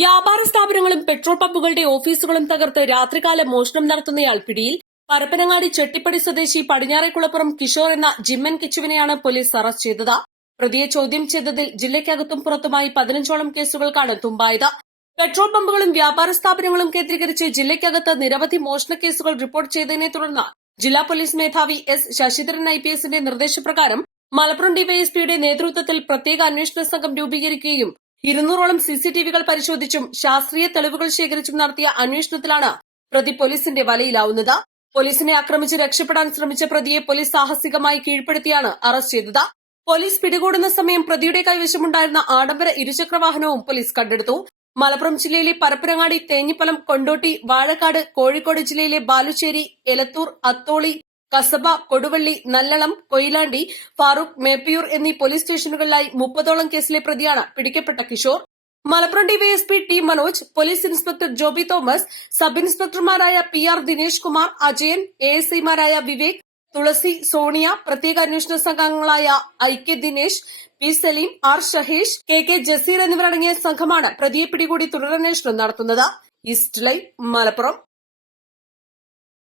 വ്യാപാര സ്ഥാപനങ്ങളും പെട്രോൾ പമ്പുകളുടെ ഓഫീസുകളും തകർത്ത് രാത്രികാല മോഷണം നടത്തുന്നയാൾ പിടിയിൽ. പരപ്പനങ്ങാടി ചെട്ടിപ്പടി സ്വദേശി പടിഞ്ഞാറേക്കുളപ്പുറം കിഷോർ എന്ന ജിമ്മൻ കിച്ചുവിനെയാണ് പോലീസ് അറസ്റ്റ് ചെയ്തത്. പ്രതിയെ ചോദ്യം ചെയ്തതിൽ ജില്ലയ്ക്കകത്തും പുറത്തുമായി 15ഓളം കേസുകൾക്കാണ് തുമ്പായത്. പെട്രോൾ പമ്പുകളും വ്യാപാര സ്ഥാപനങ്ങളും കേന്ദ്രീകരിച്ച് ജില്ലയ്ക്കകത്ത് നിരവധി മോഷണ കേസുകൾ റിപ്പോർട്ട് ചെയ്തതിനെ തുടർന്ന് ജില്ലാ പോലീസ് മേധാവി എസ് ശശിധരൻ IPSന്റെ നിർദ്ദേശപ്രകാരം മലപ്പുറം ഡിവൈഎസ്പിയുടെ നേതൃത്വത്തിൽ പ്രത്യേക അന്വേഷണ സംഘം രൂപീകരിക്കുകയും 200ഓളം CCTVകൾ പരിശോധിച്ചും ശാസ്ത്രീയ തെളിവുകൾ ശേഖരിച്ചും നടത്തിയ അന്വേഷണത്തിലാണ് പ്രതി പോലീസിന്റെ വലയിലാവുന്നത്. പോലീസിനെ ആക്രമിച്ച് രക്ഷപ്പെടാൻ ശ്രമിച്ച പ്രതിയെ പോലീസ് സാഹസികമായി കീഴ്പ്പെടുത്തിയാണ് അറസ്റ്റ് ചെയ്തത്. പോലീസ് പിടികൂടുന്ന സമയം പ്രതിയുടെ കൈവശമുണ്ടായിരുന്ന ആഡംബര ഇരുചക്രവാഹനവും പോലീസ് കണ്ടെടുത്തു. മലപ്പുറം ജില്ലയിലെ പരപ്പനങ്ങാടി, തേഞ്ഞിപ്പലം, കൊണ്ടോട്ടി, വാഴക്കാട്, കോഴിക്കോട് ജില്ലയിലെ ബാലുശ്ശേരി, എലത്തൂർ, അത്തോളി, കസബ, കൊടുവള്ളി, നല്ലളം, കൊയിലാണ്ടി, ഫാറൂഖ്, മേപ്പയൂർ എന്നീ പോലീസ് സ്റ്റേഷനുകളിലായി 30ഓളം കേസിലെ പ്രതിയാണ് പിടിക്കപ്പെട്ട Kishore. Malappuram DySP T Manoj, police inspector Joby Thomas, sub ഇൻസ്പെക്ടർമാരായ PR ദിനേശ് കുമാർ, അജയൻ, ASIമാരായ വിവേക്, തുളസി, സോണിയ, പ്രത്യേക അന്വേഷണ സംഘങ്ങളായ IK Dinesh, P Saleem, R Shahesh, KK Jaseer എന്നിവരടങ്ങിയ സംഘമാണ് പ്രതിയെ പിടികൂടി തുടരന്വേഷണം നടത്തുന്നത്. East live, Malappuram.